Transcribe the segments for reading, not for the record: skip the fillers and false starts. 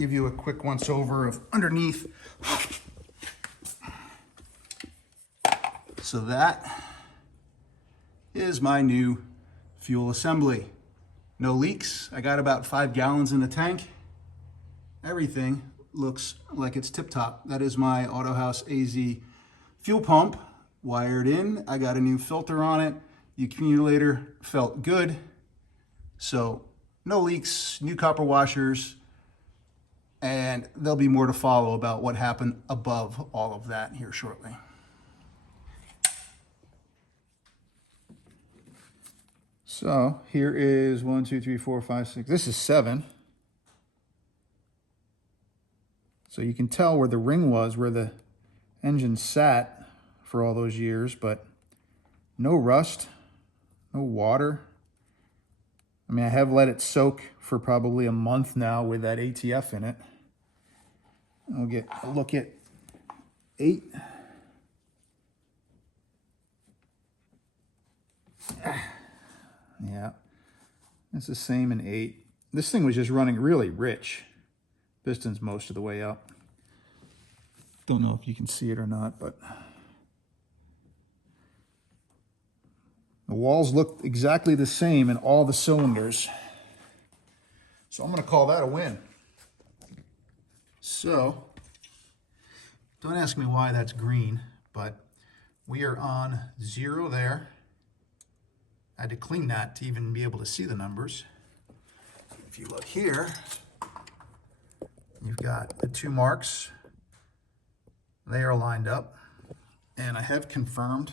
give you a quick once over of underneath. So that is my new fuel assembly. No leaks. I got about 5 gallons in the tank. Everything looks like it's tip-top. That is my Autohaus AZ fuel pump wired in. I got a new filter on it. The accumulator felt good. So no leaks, new copper washers, and there'll be more to follow about what happened above all of that here shortly. So here is 1, 2, 3, 4, 5, 6. This is 7. So you can tell where the ring was, where the engine sat for all those years, but no rust, no water. I mean, I have let it soak for probably a month now with that ATF in it. We'll get a look at 8. Yeah, it's the same in 8. This thing was just running really rich. Pistons most of the way up. Don't know if you can see it or not, but the walls look exactly the same in all the cylinders. So I'm going to call that a win. So, don't ask me why that's green, but we are on 0 there. I had to clean that to even be able to see the numbers. If you look here, you've got the 2 marks. They are lined up. And I have confirmed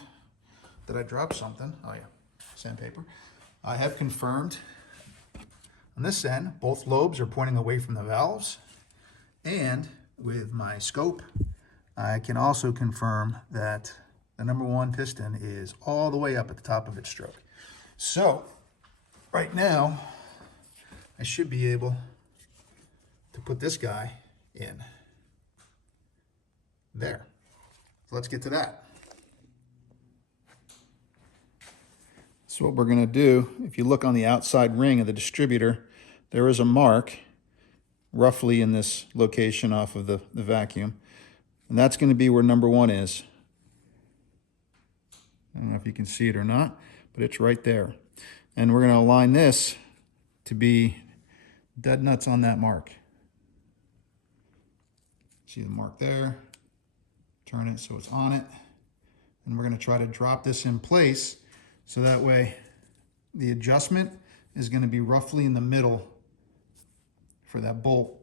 that I dropped something. Oh yeah, sandpaper. I have confirmed on this end, both lobes are pointing away from the valves. And with my scope, I can also confirm that the number 1 piston is all the way up at the top of its stroke. So, right now, I should be able to put this guy in there. So let's get to that. So what we're going to do, if you look on the outside ring of the distributor, there is a mark roughly in this location off of the vacuum. And that's going to be where number 1 is. I don't know if you can see it or not, but it's right there. And we're going to align this to be dead nuts on that mark. See the mark there? Turn it so it's on it. And we're going to try to drop this in place so that way the adjustment is going to be roughly in the middle for that bolt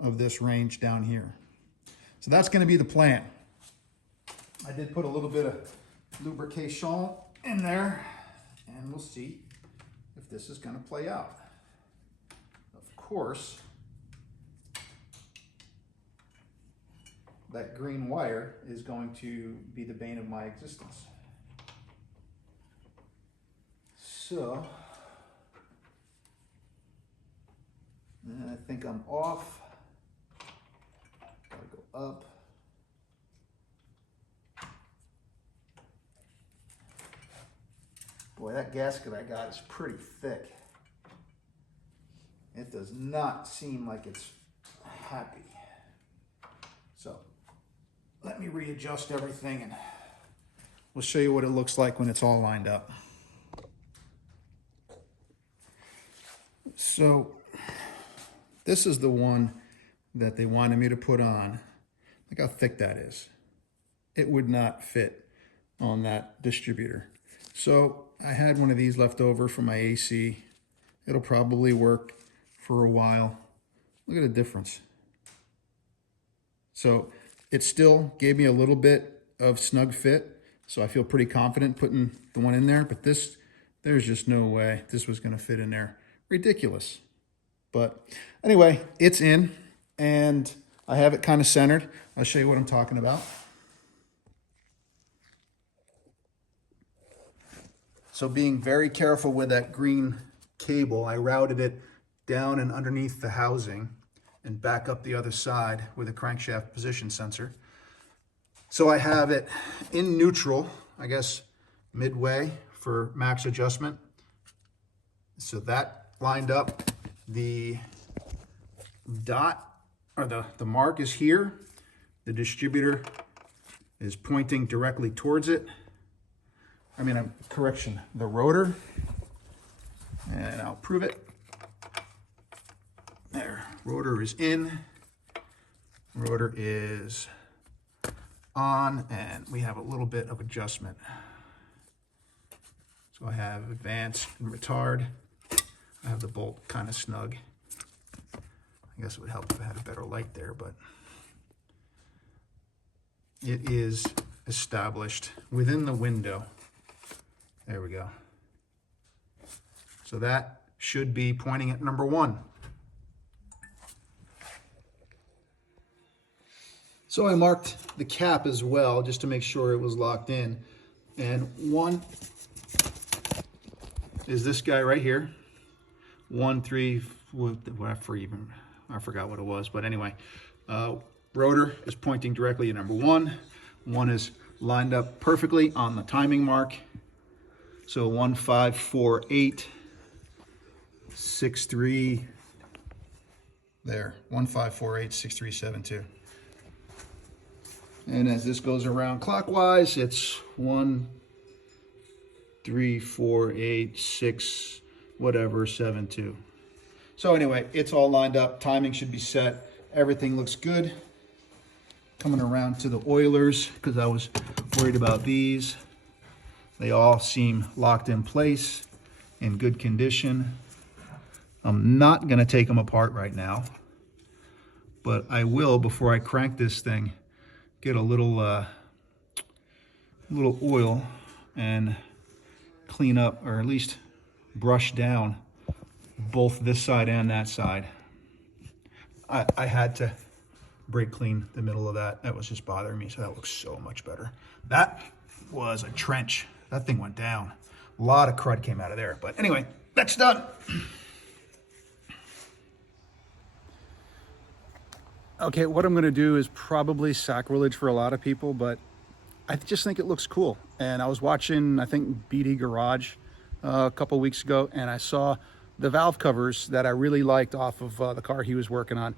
of this range down here. So that's going to be the plan. I did put a little bit of lubrication in there, and we'll see if this is going to play out. Of course, that green wire is going to be the bane of my existence. So, and I think I'm off. Gotta go up. Boy, that gasket I got is pretty thick. It does not seem like it's happy. So, let me readjust everything and we'll show you what it looks like when it's all lined up. So, this is the one that they wanted me to put on. Look how thick that is. It would not fit on that distributor. So I had one of these left over for my AC. It'll probably work for a while. Look at the difference. So it still gave me a little bit of snug fit. So I feel pretty confident putting the one in there, but this, there's just no way this was gonna fit in there. Ridiculous. But anyway, it's in and I have it kind of centered. I'll show you what I'm talking about. So being very careful with that green cable, I routed it down and underneath the housing and back up the other side with a crankshaft position sensor. So I have it in neutral, I guess midway for max adjustment. So that lined up. The dot or the mark is here. The distributor is pointing directly towards it. I mean, correction, the rotor. And I'll prove it. There, rotor is in. Rotor is on, and we have a little bit of adjustment. So I have advance and retard. I have the bolt kind of snug. I guess it would help if I had a better light there, but it is established within the window. There we go. So that should be pointing at number 1. So I marked the cap as well, just to make sure it was locked in. And 1 is this guy right here. 1, 3, I forgot what it was, but anyway. Rotor is pointing directly at number 1. 1 is lined up perfectly on the timing mark. So 1, 5, 4, 8, 6, 3, there. 1, 5, 4, 8, 6, 3, 7, 2. And as this goes around clockwise, it's 1, 3, 4, 8, 6, whatever, 7, 2. So anyway, it's all lined up. Timing should be set. Everything looks good. Coming around to the oilers, because I was worried about these. They all seem locked in place, in good condition. I'm not gonna take them apart right now, but I will, before I crank this thing, get a little oil and clean up, or at least brush down both this side and that side. I had to brake clean the middle of that. That was just bothering me, so that looks so much better. That was a trench. That thing went down. A lot of crud came out of there. But anyway, that's done. Okay, what I'm gonna do is probably sacrilege for a lot of people, but I just think it looks cool. And I was watching, I think, BD Garage a couple weeks ago, and I saw the valve covers that I really liked off of the car he was working on.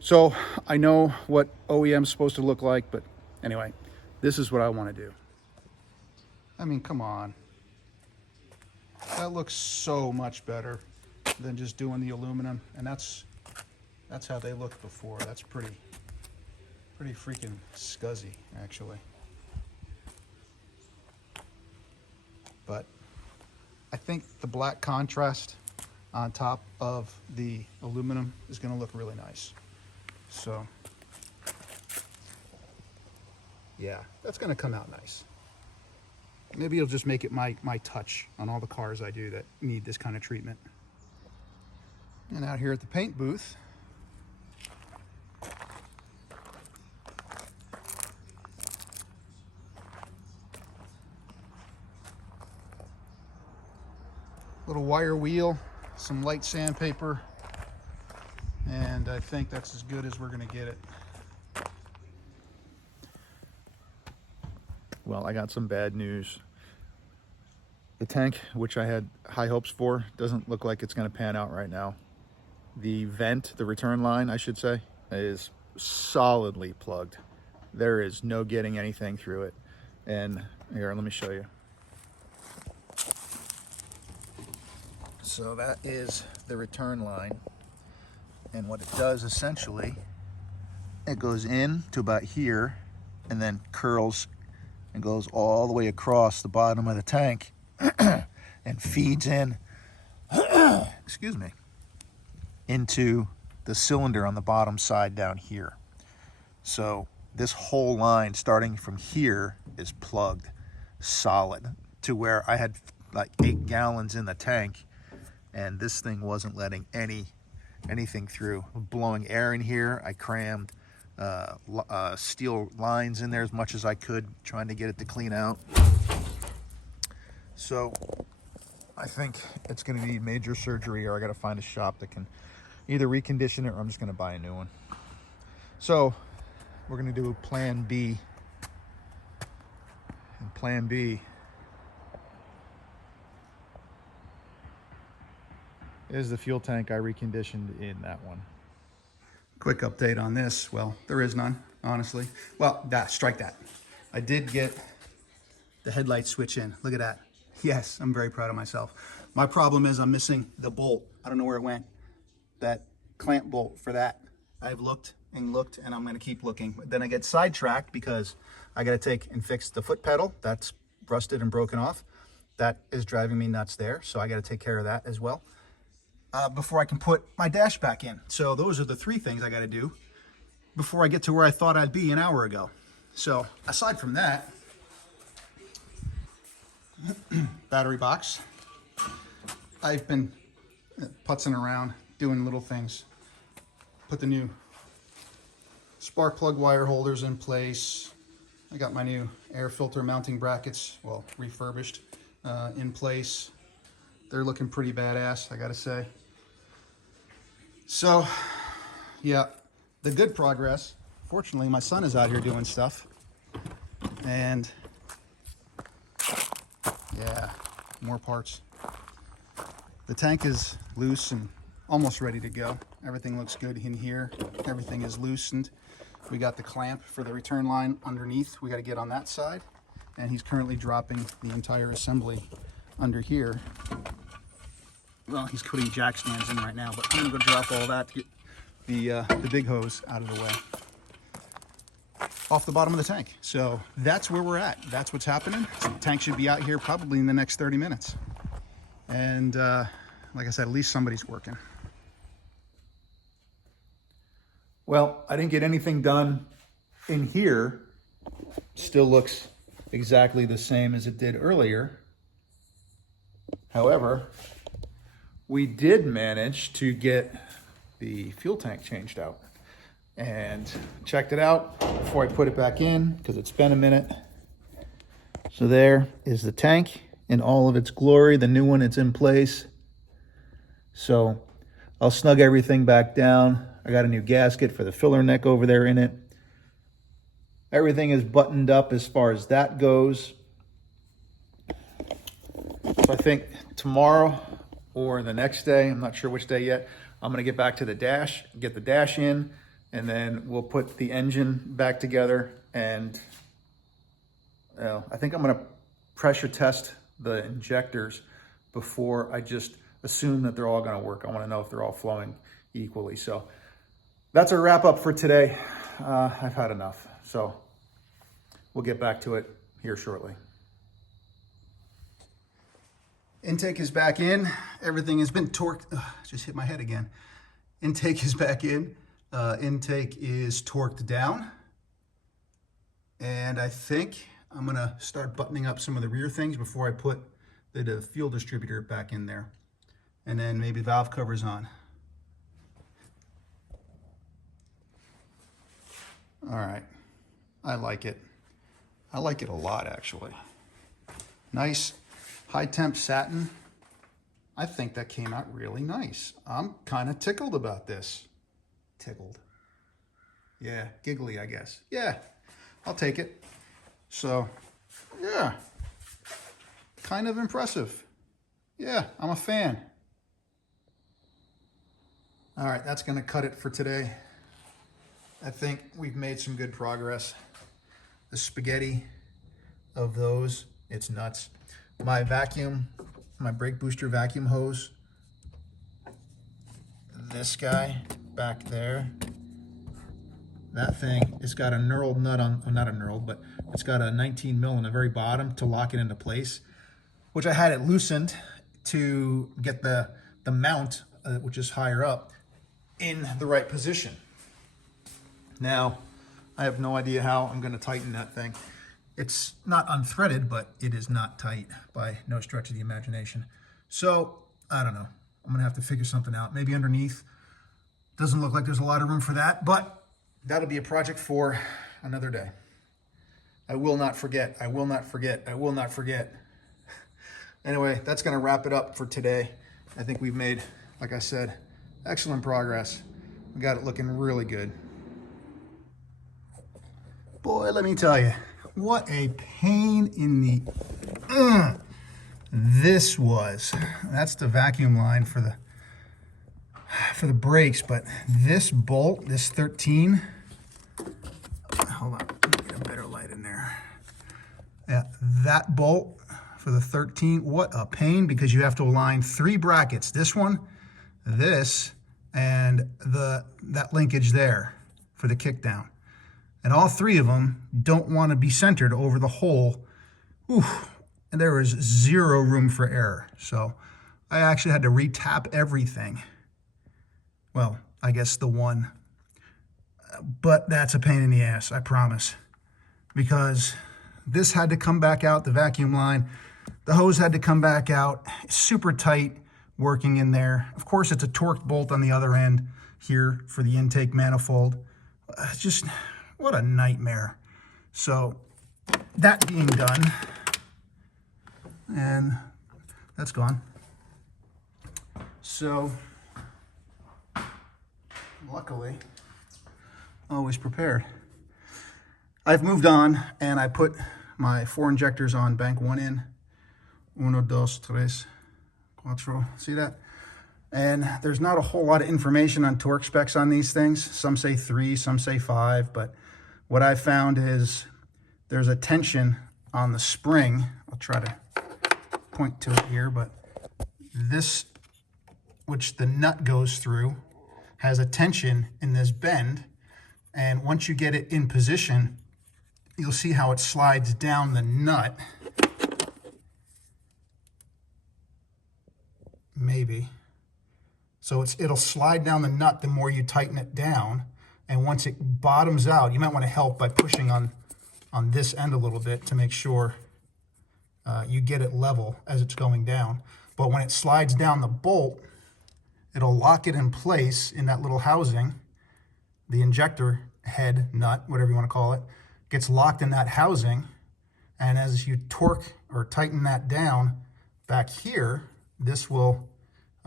So I know what OEM's supposed to look like, but anyway, this is what I want to do. I mean, come on. That looks so much better than just doing the aluminum, and that's how they looked before. That's pretty freaking scuzzy, actually. But I think the black contrast on top of the aluminum is going to look really nice. So yeah, that's going to come out nice. Maybe it'll just make it my touch on all the cars I do that need this kind of treatment. And out here at the paint booth, little wire wheel, some light sandpaper, and I think that's as good as we're going to get it. Well, I got some bad news. The tank, which I had high hopes for, doesn't look like it's going to pan out right now. The vent, the return line, I should say, is solidly plugged. There is no getting anything through it. And here, let me show you. So that is the return line. And what it does essentially, it goes in to about here and then curls and goes all the way across the bottom of the tank and feeds in, excuse me, into the cylinder on the bottom side down here. So this whole line starting from here is plugged solid to where I had like 8 gallons in the tank, and this thing wasn't letting anything through. Blowing air in here. I crammed steel lines in there as much as I could, trying to get it to clean out. So I think it's going to need major surgery, or I got to find a shop that can either recondition it, or I'm just going to buy a new one. So we're going to do plan B. And plan B is the fuel tank I reconditioned in that one. Quick update on this. Well, there is none, honestly. Well, strike that. I did get the headlight switch in. Look at that. Yes, I'm very proud of myself. My problem is I'm missing the bolt. I don't know where it went. That clamp bolt for that. I've looked and looked, and I'm going to keep looking. But then I get sidetracked because I got to take and fix the foot pedal. That's rusted and broken off. That is driving me nuts there, so I got to take care of that as well before I can put my dash back in. So those are the three things I got to do before I get to where I thought I'd be an hour ago. So aside from that, battery box. I've been putzing around, doing little things. Put the new spark plug wire holders in place. I got my new air filter mounting brackets, well, refurbished, in place. They're looking pretty badass, I gotta say. So, yeah, the good progress. Fortunately, my son is out here doing stuff. And, yeah, more parts. The tank is loose and almost ready to go. Everything looks good in here. Everything is loosened. We got the clamp for the return line underneath. We got to get on that side. And he's currently dropping the entire assembly under here. Well, he's putting jack stands in right now, but I'm going to go drop all that to get the big hose out of the way off the bottom of the tank. So that's where we're at. That's what's happening. So the tank should be out here probably in the next 30 minutes. And like I said, at least somebody's working. Well, I didn't get anything done in here. Still looks exactly the same as it did earlier. However, we did manage to get the fuel tank changed out and checked it out before I put it back in because it's been a minute. So there is the tank in all of its glory. The new one, it's in place. So I'll snug everything back down. I got a new gasket for the filler neck over there in it. Everything is buttoned up as far as that goes. So I think tomorrow or the next day, I'm not sure which day yet, I'm gonna get back to the dash, get the dash in, and then we'll put the engine back together. And I think I'm gonna pressure test the injectors before I just assume that they're all gonna work. I wanna know if they're all flowing equally. So that's our wrap up for today. I've had enough. So we'll get back to it here shortly. Intake is back in. Everything has been torqued. Just hit my head again. Intake is back in. Intake is torqued down. And I think I'm gonna start buttoning up some of the rear things before I put the fuel distributor back in there. And then maybe valve covers on. All right, I like it. I like it a lot, actually. Nice high temp satin. I think that came out really nice. I'm kind of tickled about this. Tickled. Yeah, giggly, I guess. Yeah, I'll take it. So, yeah, kind of impressive. Yeah, I'm a fan. All right, that's gonna cut it for today. I think we've made some good progress. The spaghetti of those, it's nuts. My vacuum, my brake booster vacuum hose, this guy back there, that thing, it's got a knurled nut on, not a knurled, but it's got a 19 mil on the very bottom to lock it into place, which I had it loosened to get the mount, which is higher up, in the right position. Now, I have no idea how I'm going to tighten that thing. It's not unthreaded, but it is not tight by no stretch of the imagination. So, I don't know. I'm going to have to figure something out. Maybe underneath. Doesn't look like there's a lot of room for that, but that'll be a project for another day. I will not forget. I will not forget. I will not forget. Anyway, that's going to wrap it up for today. I think we've made, like I said, excellent progress. We got it looking really good. Boy, let me tell you, what a pain in the this was. That's the vacuum line for for the brakes, but this bolt, this 13, hold on, let me get a better light in there. Yeah, that bolt for the 13, what a pain, because you have to align 3 brackets. This one, this, and that linkage there for the kick down. And all 3 of them don't want to be centered over the hole. Oof, and there is 0 room for error. So I actually had to re-tap everything. Well, I guess the one, but that's a pain in the ass, I promise. Because this had to come back out, the vacuum line, the hose had to come back out, super tight working in there. Of course, it's a torqued bolt on the other end here for the intake manifold. Just, what a nightmare. So that being done, and that's gone. So luckily, always prepared. I've moved on and I put my 4 injectors on bank 1 in. 1, 2, 3, 4. See that? And there's not a whole lot of information on torque specs on these things. Some say 3, some say 5, but what I found is there's a tension on the spring. I'll try to point to it here, but this, which the nut goes through, has a tension in this bend. And once you get it in position, you'll see how it slides down the nut. Maybe. So it'll slide down the nut the more you tighten it down. And once it bottoms out, you might want to help by pushing on this end a little bit to make sure you get it level as it's going down. But when it slides down the bolt, it'll lock it in place in that little housing. The injector head nut, whatever you want to call it, gets locked in that housing. And as you torque or tighten that down back here, this will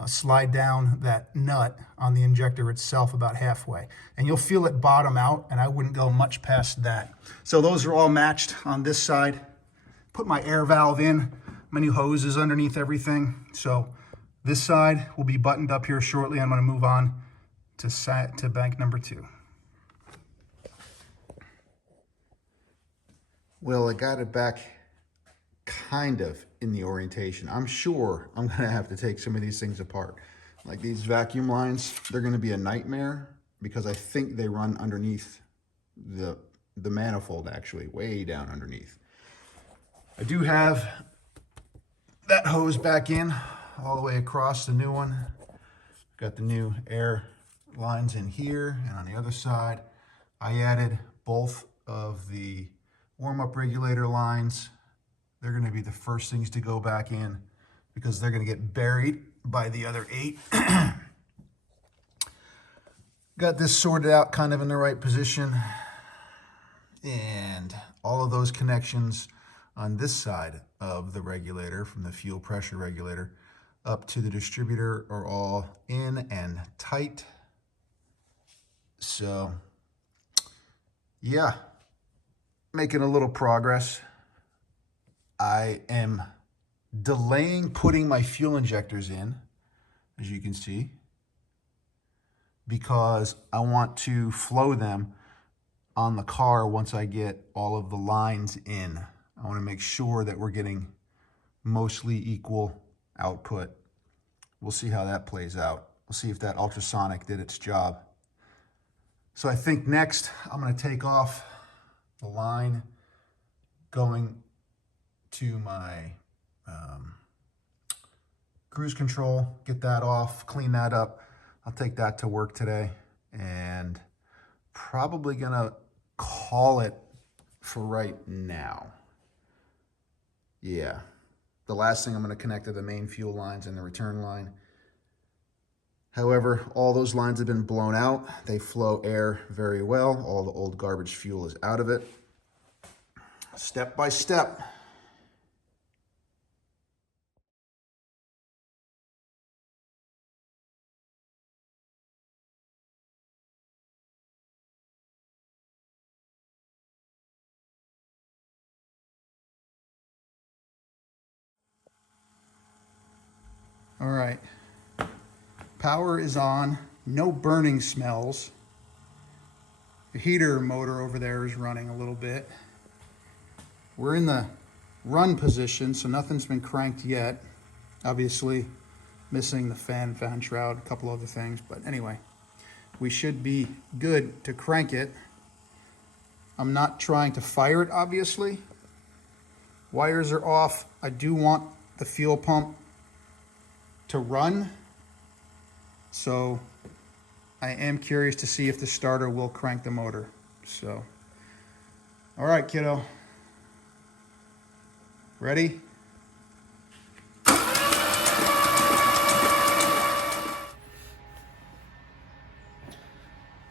slide down that nut on the injector itself about halfway. And you'll feel it bottom out, and I wouldn't go much past that. So those are all matched on this side. Put my air valve in. My new hose is underneath everything. So this side will be buttoned up here shortly. I'm going to move on to bank number 2. Well, I got it back kind of in the orientation. I'm sure I'm going to have to take some of these things apart. Like these vacuum lines, they're going to be a nightmare because I think they run underneath the manifold, actually, way down underneath. I do have that hose back in all the way across, the new one. Got the new air lines in here, and on the other side, I added both of the warm-up regulator lines. They're going to be the first things to go back in because they're going to get buried by the other 8. Got this sorted out kind of in the right position. And all of those connections on this side of the regulator, from the fuel pressure regulator up to the distributor, are all in and tight. So, yeah, making a little progress. I am delaying putting my fuel injectors in, as you can see, because I want to flow them on the car once I get all of the lines in. I want to make sure that we're getting mostly equal output. We'll see how that plays out. We'll see if that ultrasonic did its job. So I think next I'm going to take off the line going to my cruise control, get that off, clean that up. I'll take that to work today and probably gonna call it for right now. Yeah, the last thing I'm gonna connect are the main fuel lines and the return line. However, all those lines have been blown out. They flow air very well. All the old garbage fuel is out of it. Step by step. All right, power is on. No burning smells. The heater motor over there is running a little bit. We're in the run position, so nothing's been cranked yet. Obviously, missing the fan shroud, a couple other things, but anyway, we should be good to crank it. I'm not trying to fire it, obviously. Wires are off. I do want the fuel pump to run, so I am curious to see if the starter will crank the motor. So, all right, kiddo. Ready?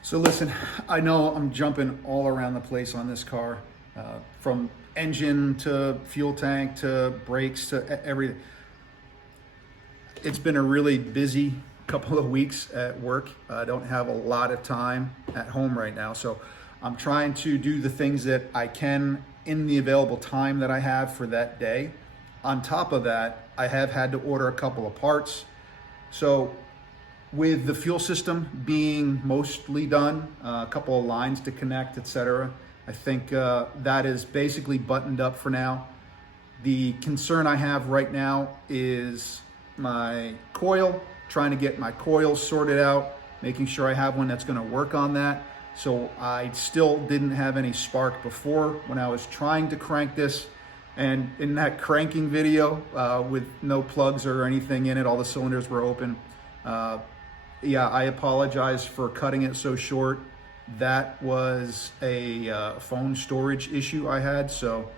So listen, I know I'm jumping all around the place on this car, from engine to fuel tank to brakes to everything. It's been a really busy couple of weeks at work. I don't have a lot of time at home right now, so I'm trying to do the things that I can in the available time that I have for that day. On top of that, I have had to order a couple of parts. So with the fuel system being mostly done, a couple of lines to connect, etc., I think that is basically buttoned up for now. The concern I have right now is my coil, trying to get my coil sorted out, making sure I have one that's going to work on that. So I still didn't have any spark before when I was trying to crank this. And in that cranking video with no plugs or anything in it, all the cylinders were open. Yeah, I apologize for cutting it so short. That was a phone storage issue I had. So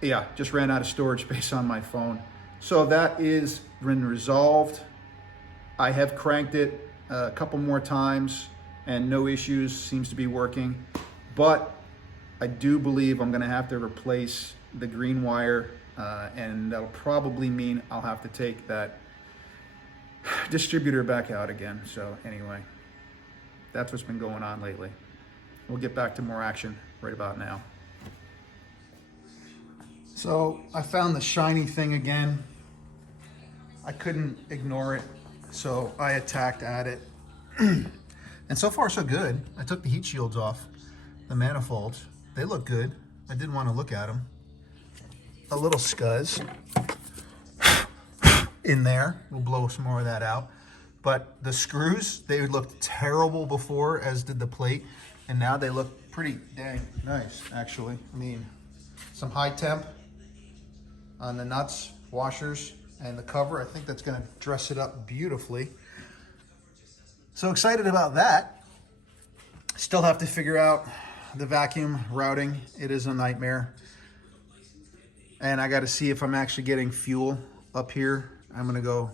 yeah, just ran out of storage space on my phone. So that is been resolved. I have cranked it a couple more times and no issues, seems to be working. But I do believe I'm gonna have to replace the green wire and that'll probably mean I'll have to take that distributor back out again. So anyway, that's what's been going on lately. We'll get back to more action right about now. So I found the shiny thing again. I couldn't ignore it, so I attacked at it. And so far so good. I took the heat shields off, the manifolds. They look good. I did want to look at them. A little scuzz in there. We'll blow some more of that out. But the screws, they looked terrible before, as did the plate. And now they look pretty dang nice, actually. I mean, some high temp on the nuts, washers, and the cover. I think that's gonna dress it up beautifully. So excited about that. Still have to figure out the vacuum routing. It is a nightmare. And I got to see if I'm actually getting fuel up here. I'm gonna go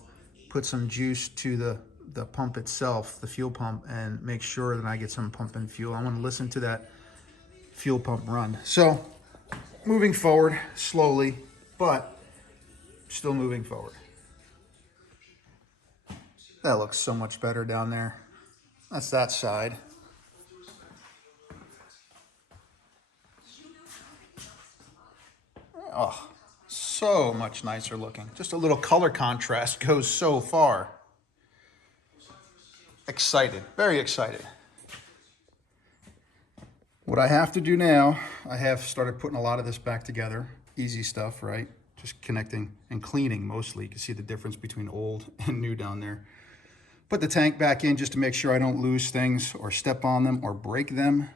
put some juice to the pump itself, the fuel pump, and make sure that I get some pumping fuel. I want to listen to that fuel pump run. So moving forward slowly, but still moving forward. That looks so much better down there. That's that side. Oh, so much nicer looking. Just a little color contrast goes so far. Excited, very excited. What I have to do now, I have started putting a lot of this back together. Easy stuff, right? Just connecting and cleaning mostly. You can see the difference between old and new down there. Put the tank back in just to make sure I don't lose things or step on them or break them.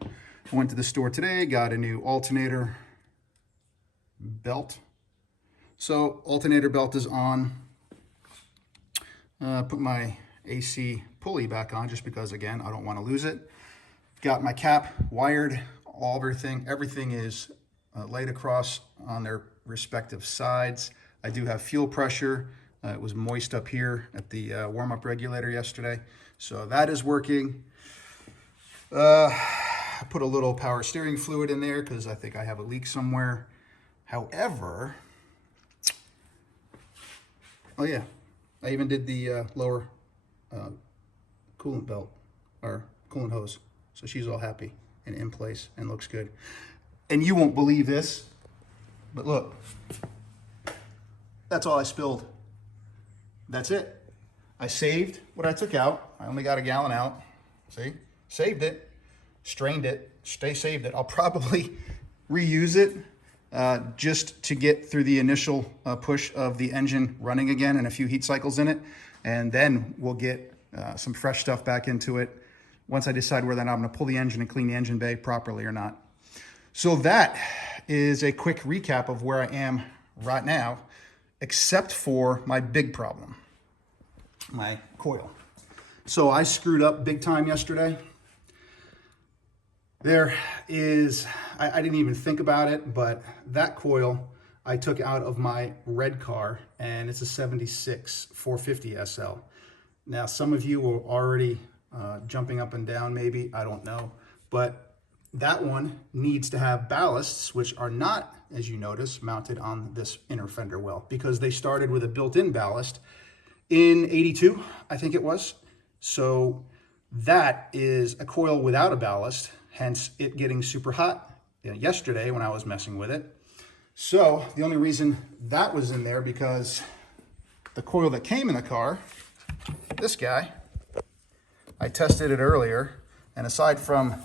I went to the store today, got a new alternator belt. So alternator belt is on. Put my AC pulley back on just because, again, I don't want to lose it. Got my cap wired, everything is laid across on their respective sides. I do have fuel pressure. It was moist up here at the warm-up regulator yesterday, so that is working. I put a little power steering fluid in there because I think I have a leak somewhere. However, oh yeah, I even did the lower coolant belt, or coolant hose. So she's all happy and in place and looks good. And you won't believe this, but look, that's all I spilled. That's it. I saved what I took out. I only got a gallon out. See, saved it, strained it, saved it. I'll probably reuse it just to get through the initial push of the engine running again and a few heat cycles in it. And then we'll get some fresh stuff back into it once I decide whether or not I'm gonna pull the engine and clean the engine bay properly or not. So that is a quick recap of where I am right now, except for my big problem, my coil. So I screwed up big time yesterday. There is, I didn't even think about it, but that coil I took out of my red car, and it's a 76 450 SL. Now, some of you were already jumping up and down, maybe, I don't know, but that one needs to have ballasts, which are not, as you notice, mounted on this inner fender well, because they started with a built-in ballast in 82, I think it was. So that is a coil without a ballast, hence it getting super hot yesterday when I was messing with it. So the only reason that was in there, because the coil that came in the car, this guy, I tested it earlier, and aside from,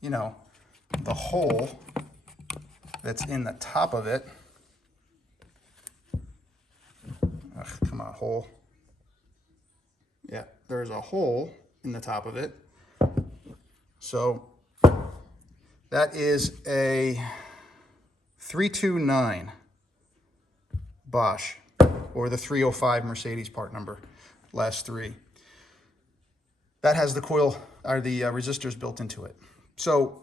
you know, the hole that's in the top of it, come on, hole. Yeah, there's a hole in the top of it. So that is a 329 Bosch, or the 305 Mercedes part number, last three. That has the coil, or the resistors built into it. So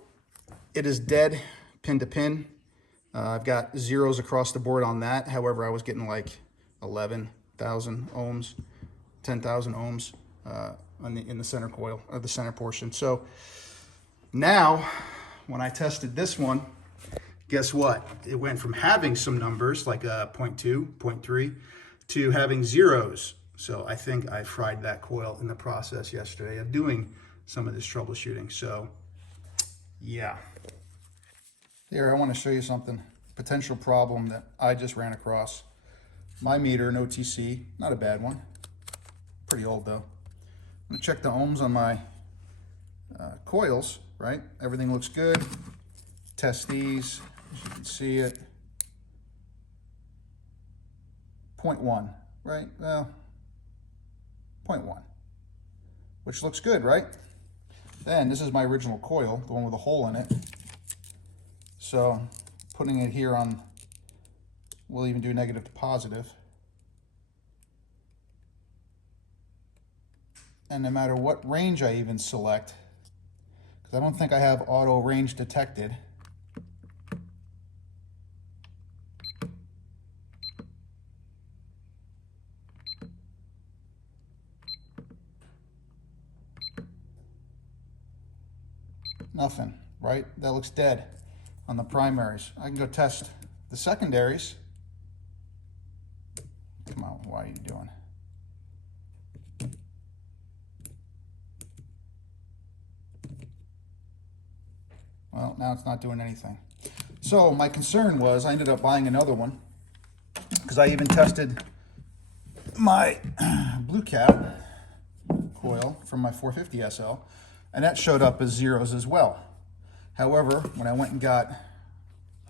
it is dead pin to pin. I've got zeros across the board on that. However, I was getting like 11,000 ohms, 10,000 ohms in the center coil, or the center portion. So now, when I tested this one, guess what? It went from having some numbers, like a 0.2, 0.3, to having zeros. So I think I fried that coil in the process yesterday of doing some of this troubleshooting. So yeah. Here, I want to show you something, potential problem that I just ran across. My meter, an OTC, not a bad one. Pretty old though. I'm gonna check the ohms on my coils, right? Everything looks good. Test these, as you can see it. 0.1, right? Well, 0.1, which looks good, right? Then this is my original coil, the one with a hole in it. So putting it here on, we'll even do negative to positive. And no matter what range I even select, because I don't think I have auto range detected, nothing, right? That looks dead on the primaries. I can go test the secondaries. Come on, what are you doing? Well, now it's not doing anything. So my concern was I ended up buying another one, because I even tested my blue cap coil from my 450 SL, and that showed up as zeros as well. However, when I went and got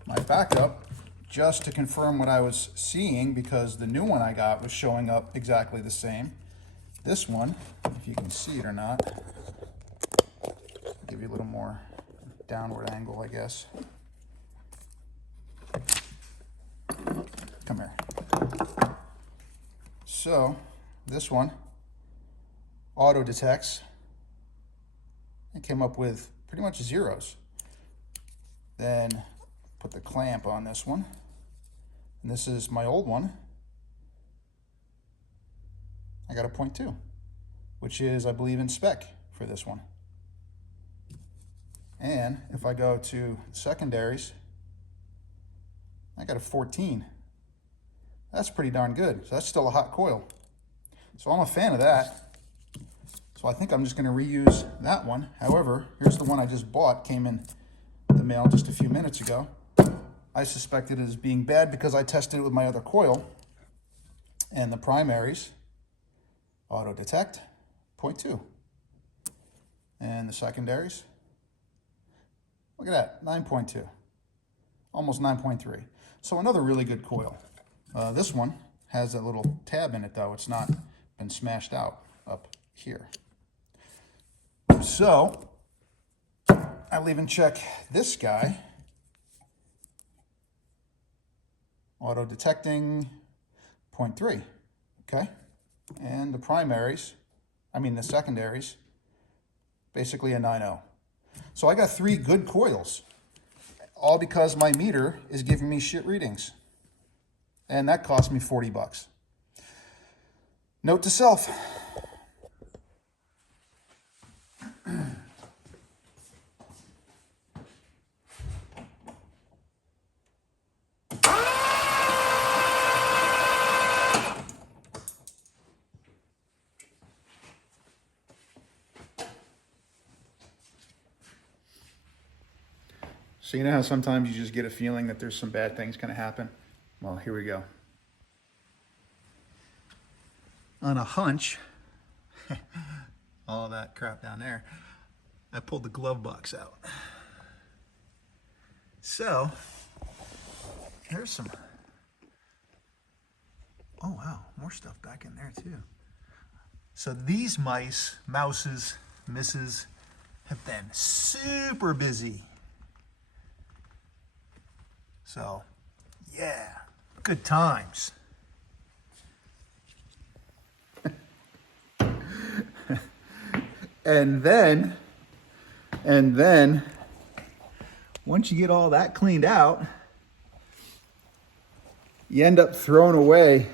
my backup, just to confirm what I was seeing, because the new one I got was showing up exactly the same. This one, if you can see it or not, give you a little more downward angle, I guess. Come here. So this one auto detects and came up with pretty much zeros. Then put the clamp on this one, and this is my old one. I got a 0.2, which is, I believe, in spec for this one. And if I go to secondaries, I got a 14. That's pretty darn good. So that's still a hot coil. So I'm a fan of that. So I think I'm just going to reuse that one. However, here's the one I just bought, came in the mail just a few minutes ago. I suspected it as being bad because I tested it with my other coil, and the primaries Auto detect, 0.2. And the secondaries, look at that, 9.2, almost 9.3. So another really good coil. This one has a little tab in it though. It's not been smashed out up here. So I'll even check this guy. Auto detecting 0.3, okay? And the primaries, the secondaries, basically a 9.0. So I got 3 good coils, all because my meter is giving me shit readings. And that cost me 40 bucks. Note to self. So you know how sometimes you just get a feeling that there's some bad things going to happen? Well, here we go. On a hunch, all that crap down there, I pulled the glove box out. So, there's some, oh wow, more stuff back in there too. So these mouses, misses, have been super busy. So, yeah, good times. And then, once you get all that cleaned out, you end up throwing away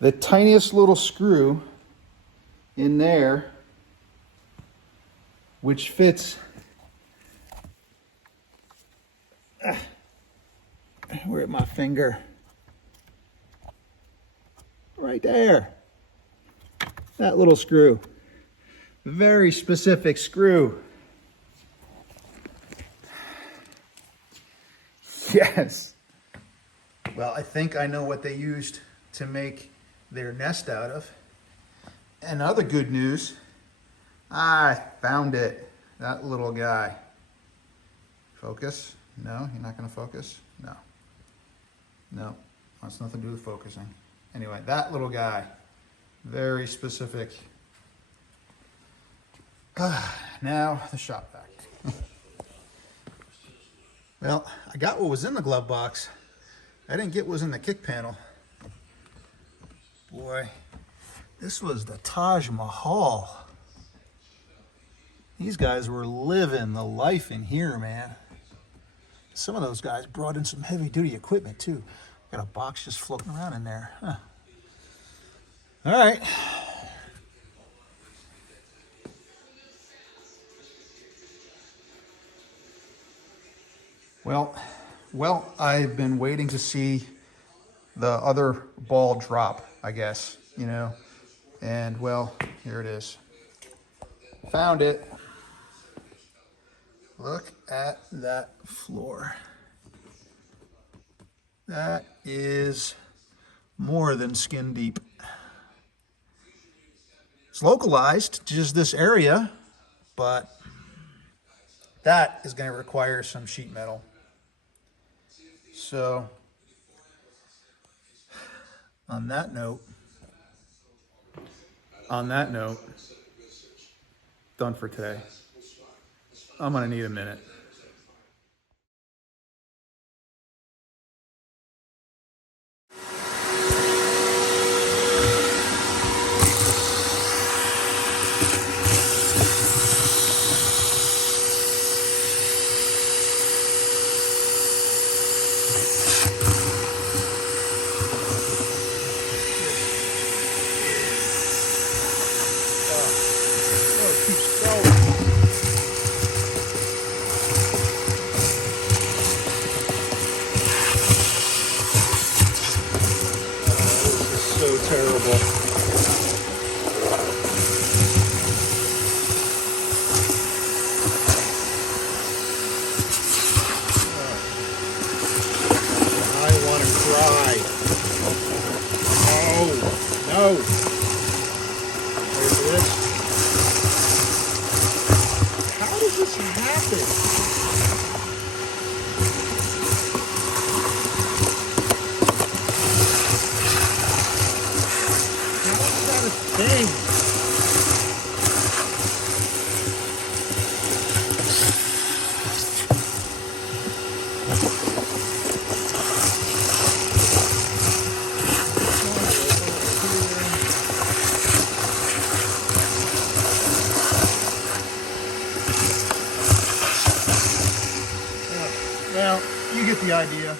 the tiniest little screw in there, which fits where my finger, right there, that little screw, very specific screw. Yes. Well, I think I know what they used to make their nest out of. And other good news, I found it. That little guy. Focus? No, you're not going to focus? No. No, that's nothing to do with focusing. Anyway, that little guy, very specific. Now, the shop vac. Well, I got what was in the glove box. I didn't get what was in the kick panel. Boy, this was the Taj Mahal. These guys were living the life in here, man. Some of those guys brought in some heavy-duty equipment, too. Got a box just floating around in there. Huh. All right. Well, I've been waiting to see the other ball drop, I guess, you know. And, well, here it is. Found it. Look at that floor. That is more than skin deep. It's localized to just this area, but that is going to require some sheet metal. So, on that note, done for today. I'm going to need a minute. Terrible. I want to cry. No. idea.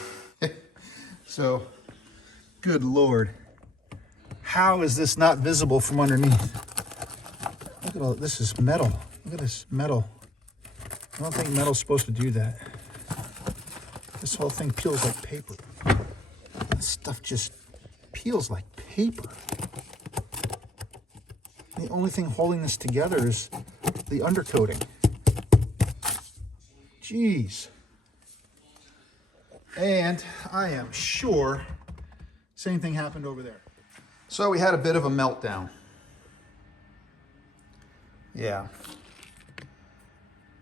So, good Lord. How is this not visible from underneath? Look at all this is metal. Look at this metal. I don't think metal's supposed to do that. This whole thing peels like paper. This stuff just peels like paper. The only thing holding this together is the undercoating. Jeez. And I am sure same thing happened over there. So we had a bit of a meltdown. Yeah.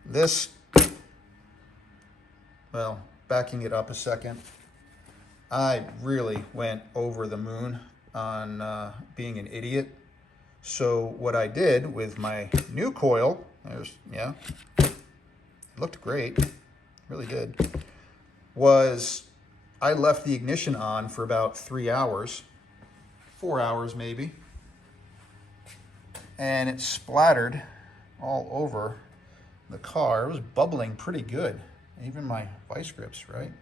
This, well, backing it up a second, I really went over the moon on being an idiot. So what I did with my new coil, yeah, it looked great, really did, was I left the ignition on for about 3 hours, 4 hours maybe, and it splattered all over the car. It was bubbling pretty good, even my vice grips, right?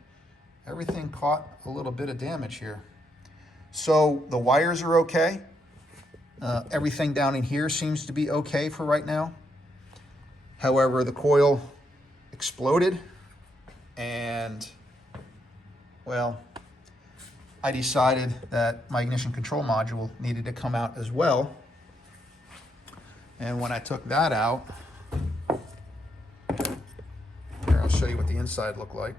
Everything caught a little bit of damage here. So the wires are okay. Everything down in here seems to be okay for right now. However, the coil exploded and, well, I decided that my ignition control module needed to come out as well. And when I took that out, here, I'll show you what the inside looked like.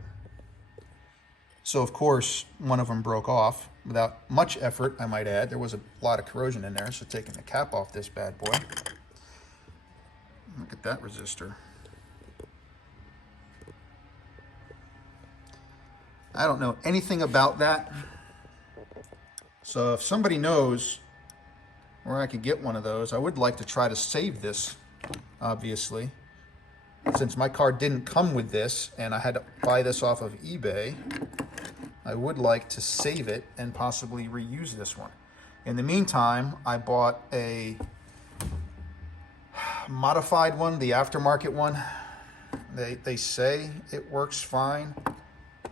So of course, one of them broke off without much effort, I might add. There was a lot of corrosion in there, so taking the cap off this bad boy. Look at that resistor. I don't know anything about that. So if somebody knows where I could get one of those, I would like to try to save this, obviously. Since my car didn't come with this and I had to buy this off of eBay, I would like to save it and possibly reuse this one. In the meantime, I bought a modified one, the aftermarket one. They say it works fine.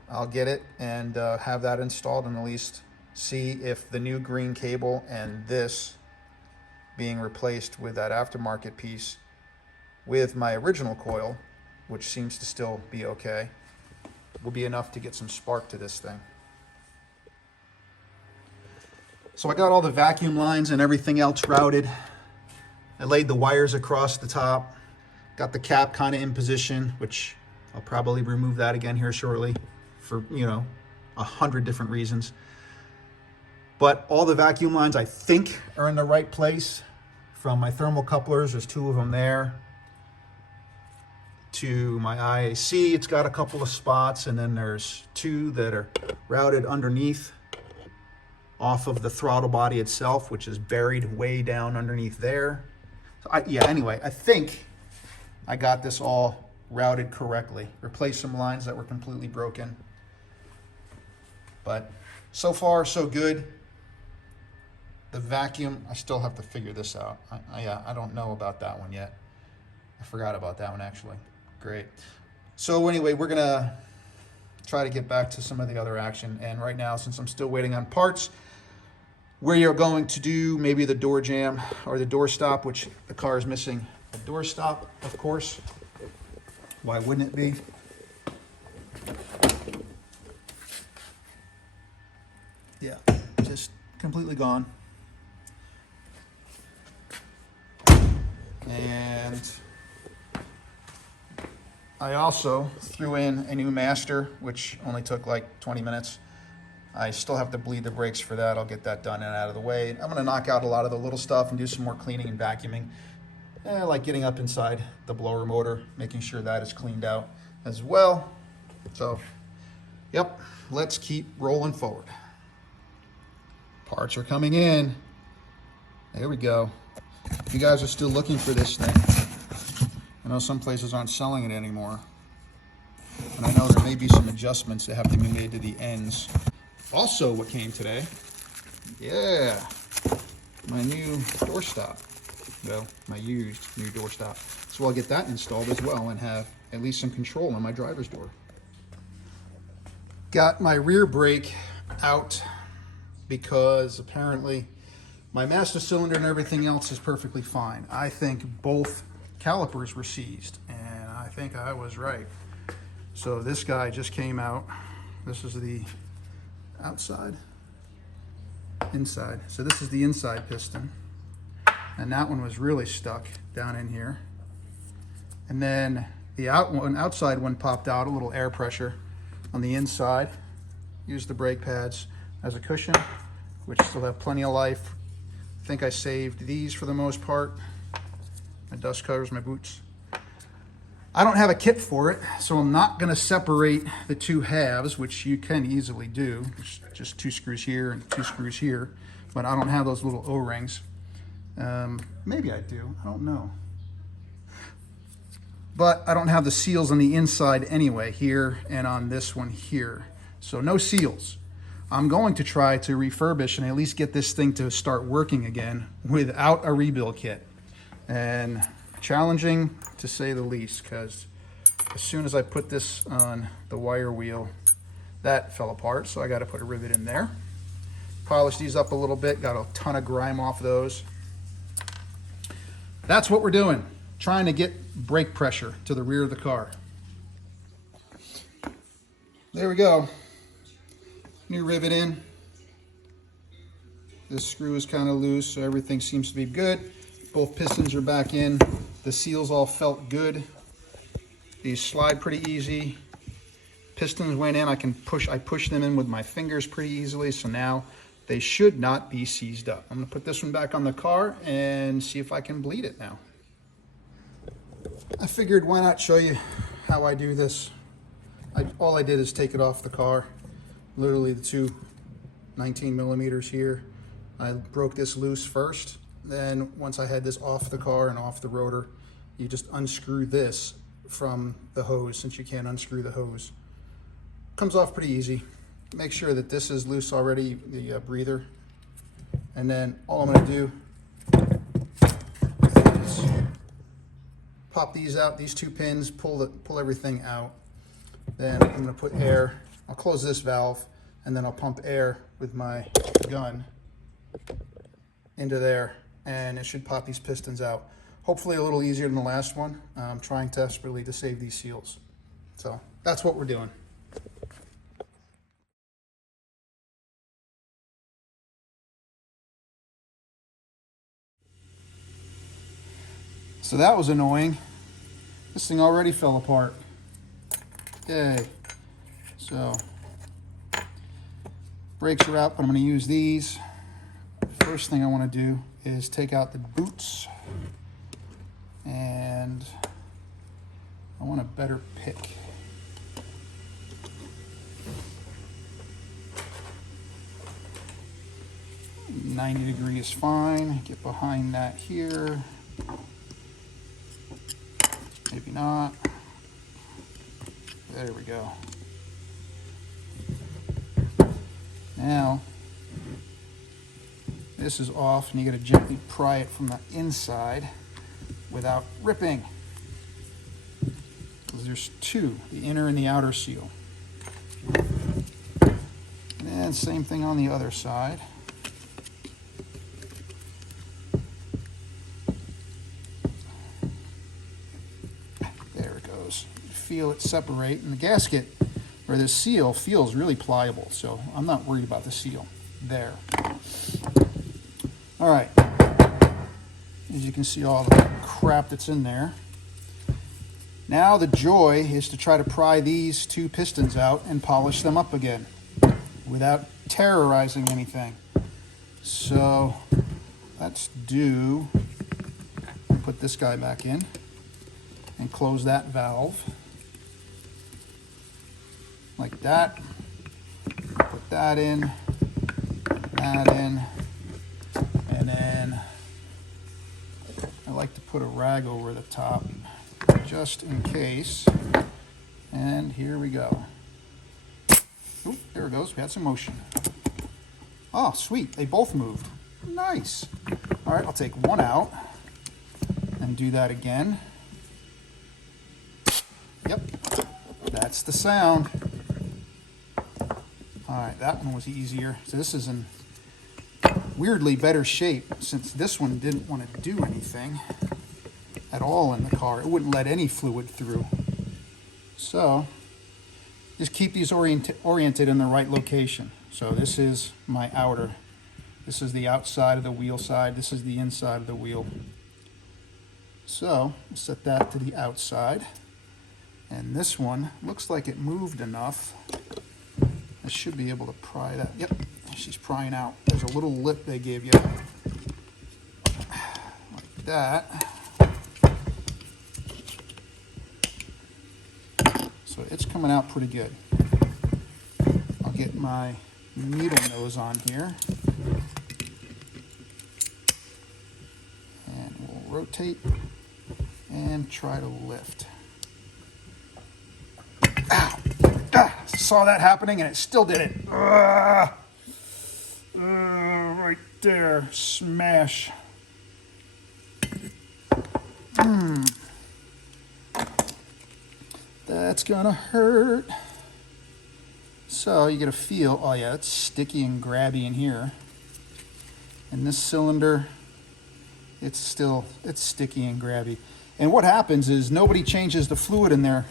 I'll get it and have that installed and at least see if the new green cable and this being replaced with that aftermarket piece with my original coil, which seems to still be okay, will be enough to get some spark to this thing. So I got all the vacuum lines and everything else routed. I laid the wires across the top, got the cap kind of in position, which I'll probably remove that again here shortly for, 100 different reasons. But all the vacuum lines I think are in the right place. From my thermal couplers, there's 2 of them there, to my IAC, it's got a couple of spots, and then there's 2 that are routed underneath off of the throttle body itself, which is buried way down underneath there. So anyway, I think I got this all routed correctly. Replaced some lines that were completely broken. But so far, so good. The vacuum, I still have to figure this out. I don't know about that one yet. I forgot about that one, actually. Great. So anyway, we're going to try to get back to some of the other action. And right now, since I'm still waiting on parts, we are going to do maybe the door jamb or the door stop, which the car is missing a door stop, of course. Why wouldn't it be? Yeah, just completely gone. And I also threw in a new master, which only took like 20 minutes. I still have to bleed the brakes for that. I'll get that done and out of the way. I'm going to knock out a lot of the little stuff and do some more cleaning and vacuuming. Like getting up inside the blower motor, making sure that is cleaned out as well. So, yep, let's keep rolling forward. Parts are coming in. There we go. If you guys are still looking for this thing, I know some places aren't selling it anymore. And I know there may be some adjustments that have to be made to the ends. Also, what came today, yeah, my new door stop. Well, my used new door stop. So I'll get that installed as well and have at least some control on my driver's door. got my rear brake out because apparently my master cylinder and everything else is perfectly fine. I think both calipers were seized, and I think I was right. So this guy just came out. This is the outside, inside. So this is the inside piston, and that one was really stuck down in here. And then the outside one popped out, a little air pressure on the inside. Used the brake pads as a cushion, which still have plenty of life. I think I saved these for the most part. My dust covers, my boots. I don't have a kit for it, so I'm not going to separate the two halves, which you can easily do. Just 2 screws here and 2 screws here, but I don't have those little O-rings. Maybe I do, I don't know. But I don't have the seals on the inside anyway, here and on this one here. So no seals. I'm going to try to refurbish and at least get this thing to start working again without a rebuild kit. And challenging to say the least, because as soon as I put this on the wire wheel, that fell apart, so I got to put a rivet in there. Polish these up a little bit, got a ton of grime off those. That's what we're doing, trying to get brake pressure to the rear of the car. There we go. New rivet in. This screw is kind of loose, so everything seems to be good. Both pistons are back in. The seals all felt good. These slide pretty easy. Pistons went in. I pushed them in with my fingers pretty easily, so now they should not be seized up. I'm gonna put this one back on the car and see if I can bleed it now. I figured why not show you how I do this. All I did is take it off the car. Literally the two 19 millimeters here. I broke this loose first. Then once I had this off the car and off the rotor, you just unscrew this from the hose, since you can't unscrew the hose. Comes off pretty easy. Make sure that this is loose already, the breather. And then all I'm gonna do is pop these out, these 2 pins, pull everything out. Then I'm gonna put air. I'll close this valve, and then I'll pump air with my gun into there, and it should pop these pistons out. Hopefully a little easier than the last one. I'm trying desperately to save these seals. So that's what we're doing. So that was annoying. This thing already fell apart. Yay. So brakes are out, but I'm going to use these. First thing I want to do is take out the boots, and I want a better pick. "90 degrees" is fine. Get behind that here. Maybe not. There we go. Now, this is off, and you got to gently pry it from the inside without ripping. Because there's 2, the inner and the outer seal. And same thing on the other side. There it goes. You feel it separate, and the gasket, or the seal, feels really pliable, so I'm not worried about the seal. There. All right. As you can see, all the crap that's in there. Now the joy is to try to pry these 2 pistons out and polish them up again without terrorizing anything. So let's put this guy back in and close that valve. Like that. Put that in, and then I like to put a rag over the top just in case. And here we go. Oop, there it goes. We had some motion. Oh, sweet. They both moved. Nice. All right, I'll take one out and do that again. Yep, that's the sound. All right, that one was easier. So this is in weirdly better shape since this one didn't want to do anything at all in the car. It wouldn't let any fluid through. So just keep these oriented in the right location. So this is my outer. This is the outside of the wheel side. This is the inside of the wheel. So set that to the outside. And this one looks like it moved enough. I should be able to pry that. Yep, she's prying out. There's a little lip they gave you. Like that. So it's coming out pretty good. I'll get my needle nose on here. And we'll rotate and try to lift. Ow! Ah, saw that happening and it still did it. Right there. Smash. That's gonna hurt. So you get a feel. Oh yeah, it's sticky and grabby in here. And this cylinder, it's sticky and grabby. And what happens is nobody changes the fluid in their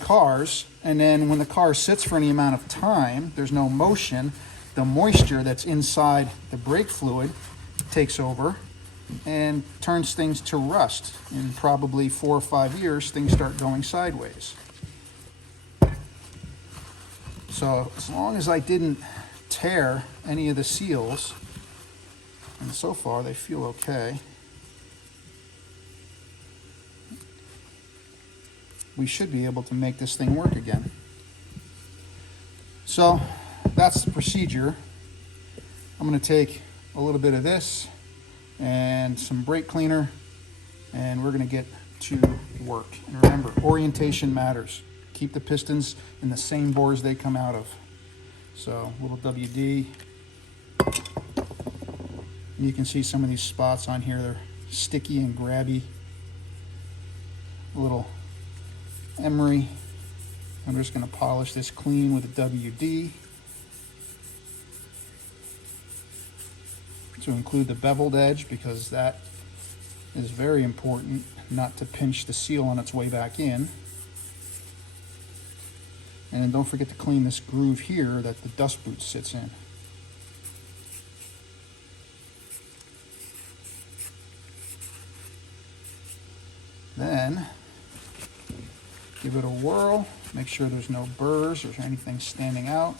cars, and then when the car sits for any amount of time, there's no motion, the moisture that's inside the brake fluid takes over and turns things to rust. In probably 4 or 5 years, things start going sideways. So as long as I didn't tear any of the seals, and so far they feel okay, we should be able to make this thing work again. So that's the procedure. I'm going to take a little bit of this and some brake cleaner, and we're going to get to work. And remember, orientation matters. Keep the pistons in the same bores they come out of. So a little WD. And you can see some of these spots on here, they're sticky and grabby. A little emery. I'm just going to polish this clean with a WD to include the beveled edge, because that is very important not to pinch the seal on its way back in. And then don't forget to clean this groove here that the dust boot sits in. Then give it a whirl, make sure there's no burrs or anything standing out.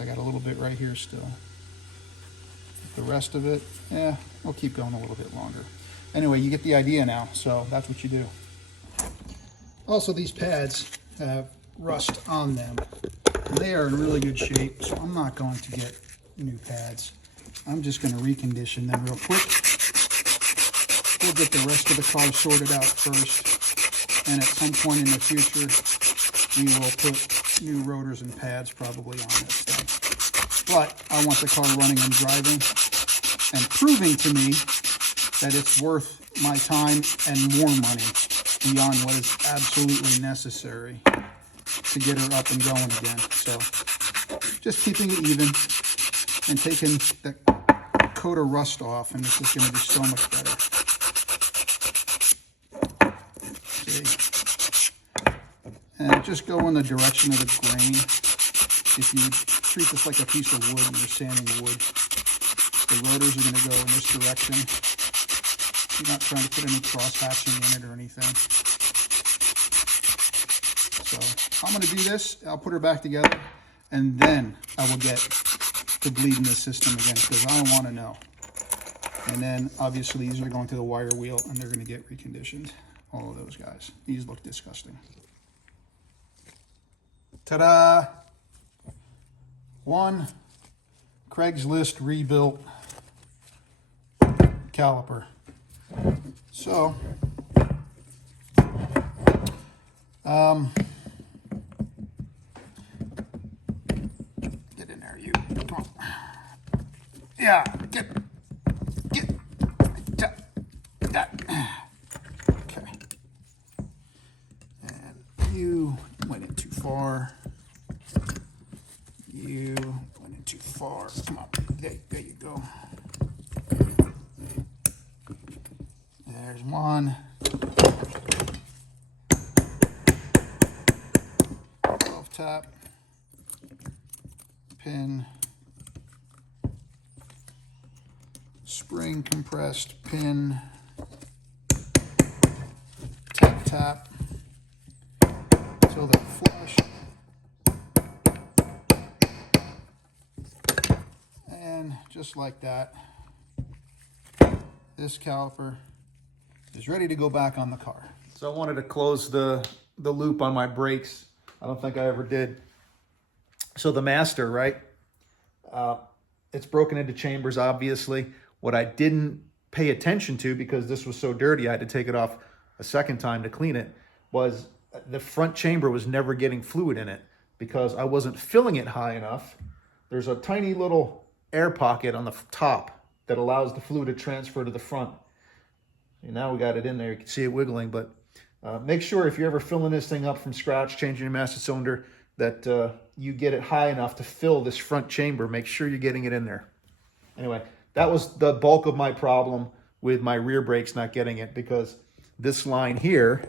I got a little bit right here still. The rest of it, we'll keep going a little bit longer. Anyway, you get the idea now, so that's what you do. Also, these pads have rust on them. They are in really good shape, so I'm not going to get new pads. I'm just going to recondition them real quick. We'll get the rest of the car sorted out first, and at some point in the future, we will put new rotors and pads probably on this thing. But I want the car running and driving and proving to me that it's worth my time and more money beyond what is absolutely necessary to get her up and going again. So just keeping it even and taking the coat of rust off, and this is going to be so much better. And just go in the direction of the grain. If you treat this like a piece of wood and you're sanding wood, the rotors are going to go in this direction. You're not trying to put any cross hatching in it or anything. So I'm going to do this. I'll put her back together, and then I will get to bleeding the system again, because I want to know. And then obviously these are going to the wire wheel, and they're going to get reconditioned. All of those guys. These look disgusting. Ta-da! One Craigslist rebuilt caliper. So, get in there, you. Come on. Yeah, get that. Okay. And you, You went in too far. Come on, there you go. There's one. 12 tap. Pin. Spring compressed pin. Tap tap. Until they're flush. And just like that, this caliper is ready to go back on the car. So I wanted to close the loop on my brakes. I don't think I ever did. So the master, right? It's broken into chambers, obviously. What I didn't pay attention to, because this was so dirty, I had to take it off a second time to clean it, was the front chamber was never getting fluid in it because I wasn't filling it high enough. There's a tiny little air pocket on the top that allows the fluid to transfer to the front. And now we got it in there. You can see it wiggling, but make sure if you're ever filling this thing up from scratch, changing your master cylinder, that you get it high enough to fill this front chamber. Make sure you're getting it in there. Anyway, that was the bulk of my problem with my rear brakes not getting it, because this line here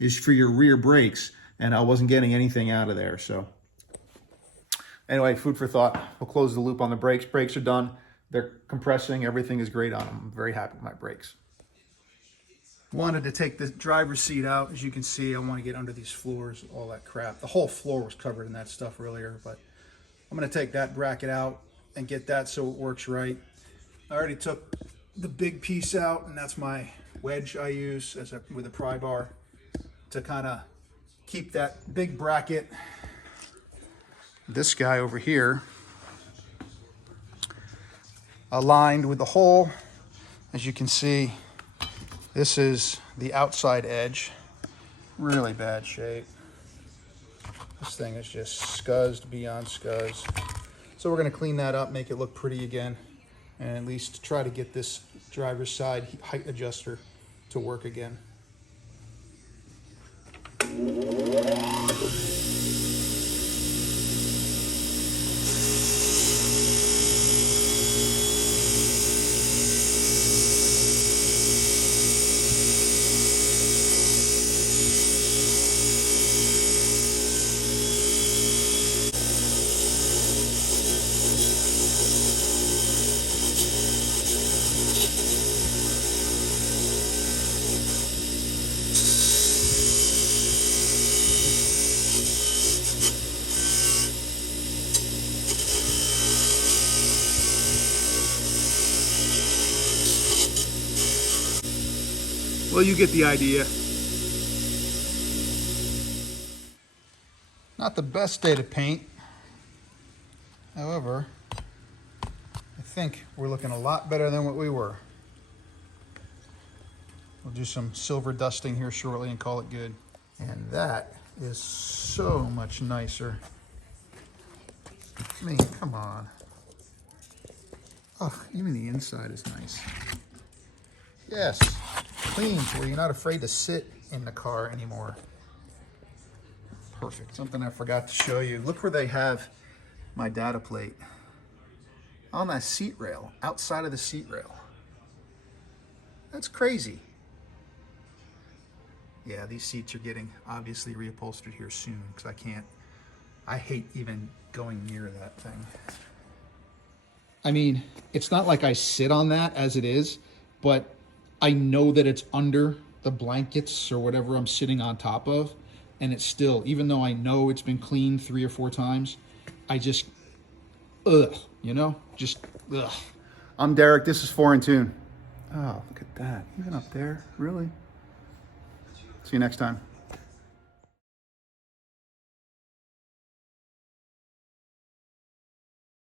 is for your rear brakes, and I wasn't getting anything out of there. So anyway, food for thought. We'll close the loop on the brakes. Brakes are done. They're compressing. Everything is great on them. I'm very happy with my brakes. Wanted to take the driver's seat out. As you can see, I want to get under these floors, all that crap. The whole floor was covered in that stuff earlier, but I'm going to take that bracket out and get that so it works right. I already took the big piece out, and that's my wedge I use with a pry bar to kind of keep that big bracket. This guy over here aligned with the hole. As you can see, this is the outside edge. Really bad shape. This thing is just scuzzed beyond scuzz. So we're going to clean that up, make it look pretty again, and at least try to get this driver's side height adjuster to work again. Well, you get the idea. Not the best day to paint. However, I think we're looking a lot better than what we were. We'll do some silver dusting here shortly and call it good. And that is so much nicer. I mean, come on. Oh, even the inside is nice. Yes, clean to where you're not afraid to sit in the car anymore. Perfect. Something I forgot to show you. Look where they have my data plate. On that seat rail, outside of the seat rail. That's crazy. Yeah, these seats are getting obviously reupholstered here soon, because I hate even going near that thing. I mean, it's not like I sit on that as it is, but I know that it's under the blankets or whatever I'm sitting on top of, and it's still, even though I know it's been cleaned 3 or 4 times, I just, you know, just, ugh. I'm Derek, this is 4 in Tune. Oh, look at that, even up there, really? See you next time.